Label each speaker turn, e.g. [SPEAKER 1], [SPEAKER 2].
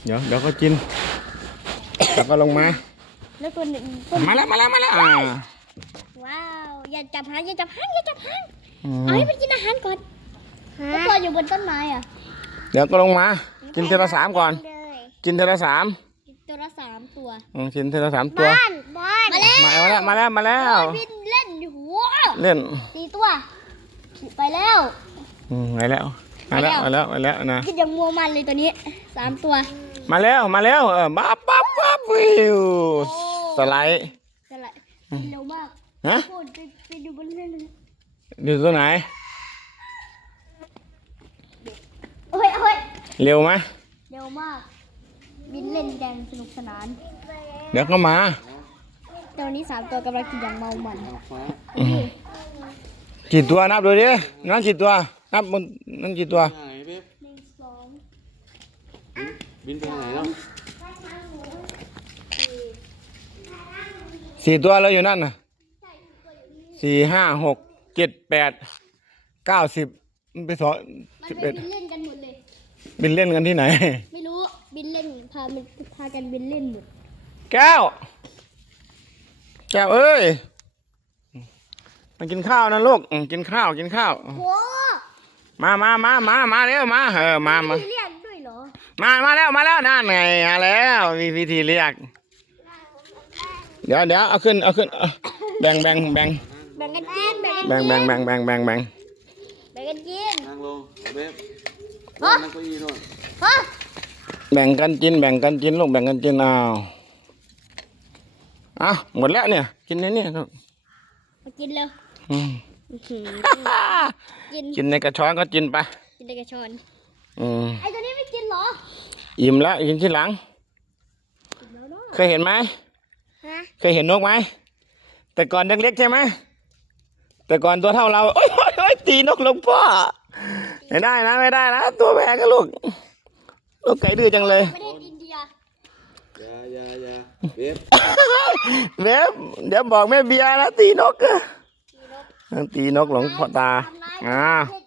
[SPEAKER 1] เดี๋ยวก็กินแล้วก็ลงมา
[SPEAKER 2] แล้วตัวหนึ่ง
[SPEAKER 1] มาแล้ว
[SPEAKER 2] ว้าวอย่าจับหางเอาให้มันกินอาหารก่อนแล้วตัวอยู่บนต้นไม้อ่ะ
[SPEAKER 1] เดี๋ยวก็ลงมากินเทละ3ก่อนกินเทละ3
[SPEAKER 2] ตัวละ3ตัว
[SPEAKER 1] กินเทละ3ตัว
[SPEAKER 2] บ้านมาแล้วบินเล่นอยู่หัว
[SPEAKER 1] เล่น
[SPEAKER 2] 4ตัวไปแล้ว
[SPEAKER 1] ไปแล้วนะ
[SPEAKER 2] กินอย่างมัวมันเลยตัวนี้3ตัว
[SPEAKER 1] มาแล้วปั๊บวิวสไลด์
[SPEAKER 2] เร็วมาก
[SPEAKER 1] ฮะ
[SPEAKER 2] ไปดูบนเล่นเลย
[SPEAKER 1] อยู่ตัวไหน
[SPEAKER 2] เฮ้ย
[SPEAKER 1] เร็วไหม
[SPEAKER 2] เร็วมากบินเล่นแดงสนุกสนาน
[SPEAKER 1] เดี๋ยวก็มา
[SPEAKER 2] ตอนนี้3ตัวกำลังกินอย่างเมามัน
[SPEAKER 1] กี่ตัวนับดูดินั่นกี่ตัวนับบนนั่นกี่ตัว
[SPEAKER 3] บินไปไหนแล้ว
[SPEAKER 1] 4ตัวแล้วอยู่นั่นน่ะ4 5 6 7 8 9 10มันไป11
[SPEAKER 2] บินเล่นกันหมดเลย
[SPEAKER 1] บินเล่นกันที่ไหน
[SPEAKER 2] ไม่รู้บินเล่นพากันบินเล่นหมด
[SPEAKER 1] แก้วเอ้ยมากินข้าวนะลูกกินข้าว
[SPEAKER 2] โอ้
[SPEAKER 1] มาเร็วมามา
[SPEAKER 2] เรียกด้วยเหรอ
[SPEAKER 1] มาแล้วนั่นไงมาแล้วมีวิธีเรียกเดี๋ยวเอาขึ้นแบ่ง
[SPEAKER 2] กันกิน
[SPEAKER 1] แบ่งกันกิน
[SPEAKER 3] นั่งลงเบ๊บนั่งเก้าอี้นู่น
[SPEAKER 1] แบ่งกันกินลูกแบ่งกันกินเอาหมดแล้วเนี่ยกินนี่ลูก
[SPEAKER 2] มากินเลย
[SPEAKER 1] กินในกระชอนก็กินไป
[SPEAKER 2] กินในกระชอนไอตัวนี้ไม่กินเหรอ
[SPEAKER 1] อิ่มแล้วกินที่หลังเคยเห็นไหมเคยเห็นนกไหมแต่ก่อนเล็กๆใช่ไหมแต่ก่อนตัวเท่าเราโอ๊ยตีนกลงพ่อไม่ได้นะตัวแพงกันลูกไก่ดื้อจังเลย
[SPEAKER 2] ประเทศอินเดีย
[SPEAKER 3] อย่าเ
[SPEAKER 1] ว็บเดี๋ยวบอกแม่เบียร์นะตีนกตีนกหลงพ่อตา